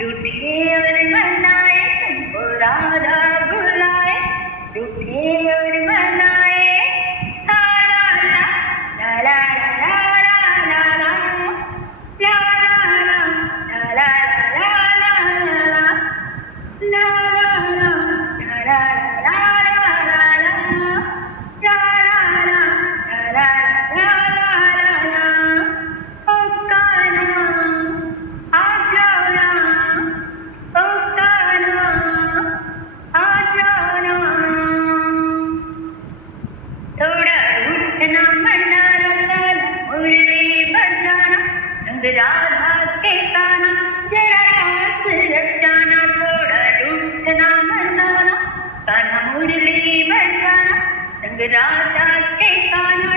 रूठे और मनाए तुमको राधा बुलाए, रूठे और मनाए ला ला ला ला ला ला ला ला ला ला ला राधा के काना जरा रास रचाना, थोड़ा रूठना मनाना, कान्हा मुरली बजाना, संग राधा के काना